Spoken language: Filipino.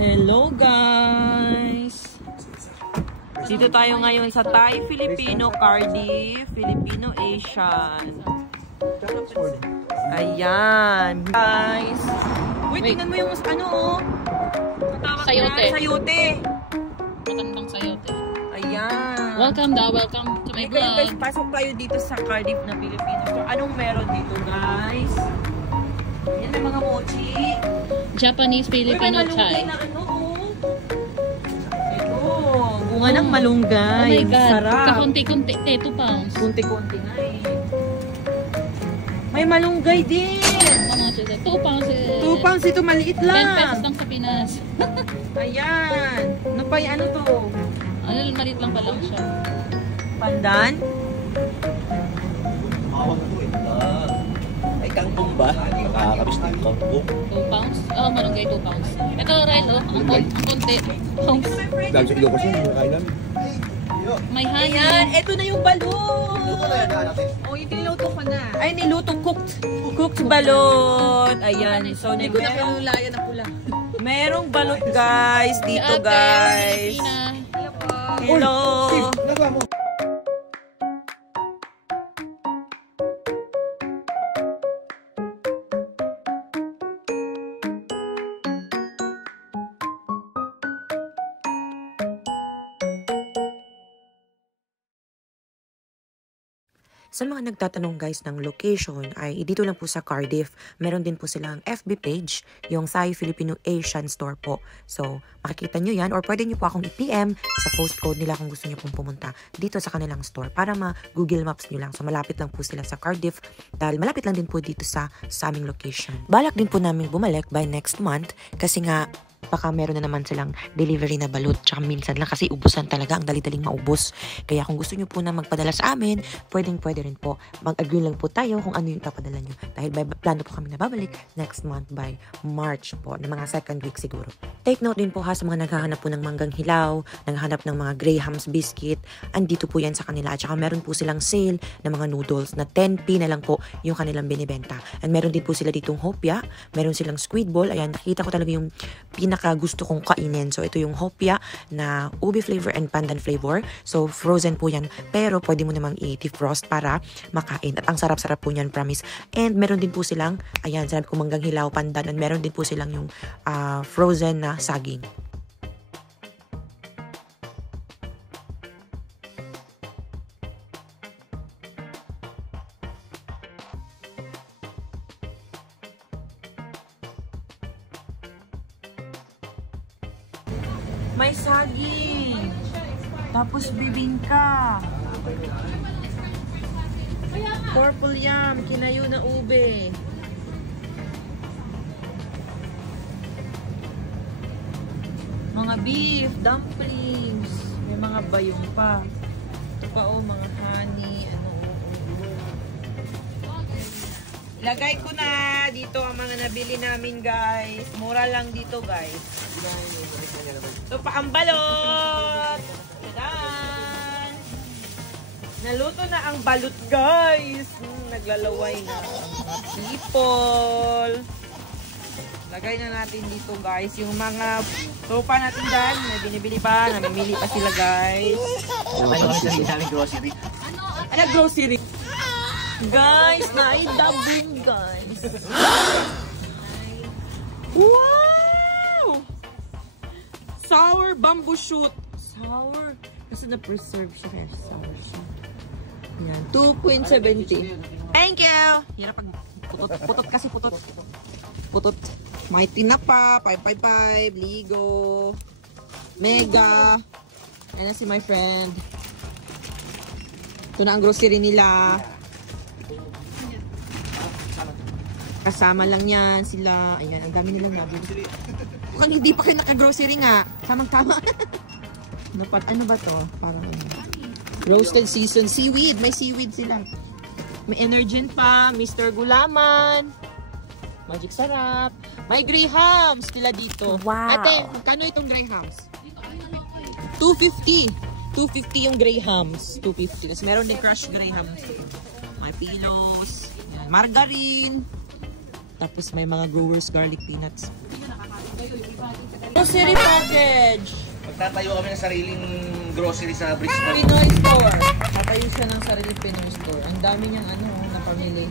Hello guys! Dito tayo ngayon sa Thai Filipino Cardiff, Filipino Asian. Ayan, guys. Wait, tingnan mo yung ano oh. Sayote. Sayote. Matandang sayote. Ayan. Welcome to my vlog. Guys, pasok tayo dito sa Cardiff na Pilipinas. So, anong meron dito guys? Yan, may mga mochi. Japanese Filipino chai. Bunga ng malunggay. Oh my God. Sarap. Kakunti-kunti. 2 pounds. Kunti-kunti nga eh. May malunggay din. 2 pounds. 2 pounds ito. Maliit 10 lang. pesos lang sa Pinas. Ayan. Ano to? Maliit lang pa lang siya. Pandan? Ay, kangkong ba? Nakakabis ng kangkong. 2 pounds? Oo, malunggay 2 pounds. Ito, rice, ang kunti. Pounds. Dahil sa Ilocos yun, yung kailan. May honey. Ayan. Ito na yung balot. Oh, yung niluto ko na. Ay, niluto. Cooked balot. Ayan. So, Hindi ko na pinulayan na pula. merong balot guys. Dito guys. Hello po. Hello. Sa mga nagtatanong guys ng location ay dito lang po sa Cardiff. Meron din po silang FB page, yung Thai Filipino Asian Store po. So, makikita nyo yan or pwede nyo po akong i-PM sa postcode nila kung gusto nyo pong pumunta dito sa kanilang store para ma-Google Maps nyo lang. So, malapit lang po sila sa Cardiff dahil malapit lang din po dito sa aming location. Balak din po namin bumalik by next month kasi nga baka meron na naman silang delivery na balot. Tsaka minsan lang kasi ubusan talaga. Ang dali-daling maubos. Kaya kung gusto nyo po na magpadala sa amin, pwede rin po. Mag-agree lang po tayo kung ano yung ipapadala nyo. Dahil plano po kami na babalik next month by March po. Na mga second week siguro. Take note din po ha sa mga naghahanap po ng manggang hilaw, naghahanap ng mga Graham's biscuit. Andito po yan sa kanila. At saka meron po silang sale ng mga noodles na 10p na lang po yung kanilang binibenta. And meron din po sila ditong hopya. Meron silang squid ball. Ayan, nakita ko talaga yung pinaka gusto kong kainin. So, ito yung hopya na ubi flavor and pandan flavor. So, frozen po yan. Pero, pwede mo namang i-defrost para makain. At ang sarap-sarap po yan, promise. And, meron din po silang, ayan, sinabi ko manggang hilaw, pandan. And meron din po silang yung frozen na saging. May saging. Tapos bibingka. Purple yam. Kinayo na ube. Mga beef. Dumplings. May mga bayong pa. Ito pa oh, mga honey. Lagay ko na dito ang mga nabili namin guys. Mura lang dito guys. So, paambalot! Tadan! Naluto na ang balot, guys! Naglalaway na. People! Lagay na natin dito, guys. Yung mga sopa natin dyan, may binibili pa, namimili pa sila, guys. Ano kami sa aming grocery? Ano grocery? Guys, na-dubbing, guys. Wow! Sour bamboo shoot. Sour. Kasi na-preserve siya. Sour siya. Yan. 2.70. Thank you! Hirap pag putot. Putot kasi putot. Putot. May tinapa. 555. Ligo. Mega. Ayan na si my friend. Ito na ang grocery nila. Kasama lang yan sila. Ayan, ang dami nilang nabili. Mukhang hindi pa kayo naka-grocery nga. Samang-tama. Ano ba to? Parang roasted season seaweed. May seaweed sila. May Energen pa. Mr. Gulaman. Magic Sarap. May Grahams sila dito. Wow. Ate, magkano itong Grahams? 250. 250 yung Grahams. 250. Tapos meron din crushed Grahams. May pillows. Yan. Margarine. Tapos may mga Growers garlic peanuts. Grocery package. Magtatayo kami ng sariling grocery sa Bridgeport. Pinoy store. Tatayo siya ng sariling Pinoy store. Ang dami niyang napamili.